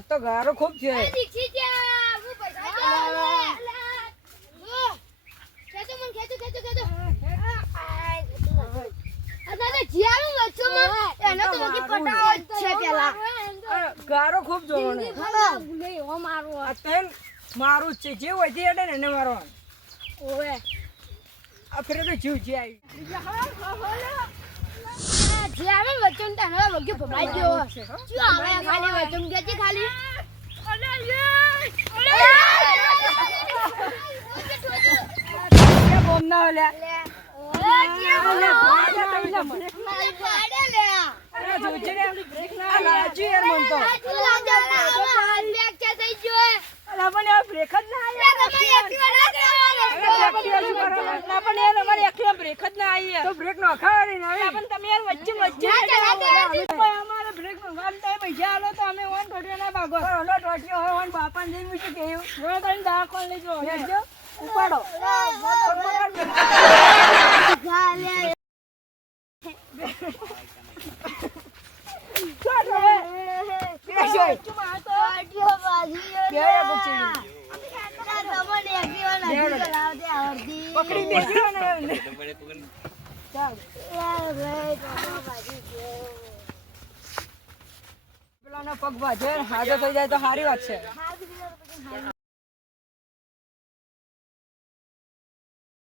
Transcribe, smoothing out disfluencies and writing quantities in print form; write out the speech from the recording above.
આજ તો ગારો ખૂબ છે. ગારો ખૂબ જોવાનો મારું છે જે હોય તે એટલે ને એને મારવાનું. આ ફેરે તો જીવ છે આવી બોમ ના ઓલ્યા બ્રેક નો તમે વચ્ચે વચ્ચે અમારે બ્રેક નો પૈસા આલો તો અમે ઓન ટોટિયો ના ભાગો ટોટિયો હોય ઓન બાપા ને જઈને શું કેવું તમે દવા કોણ લેજો ઉપાડો પેલા પગ ભાજે હાજર થઈ જાય તો સારી વાત છે.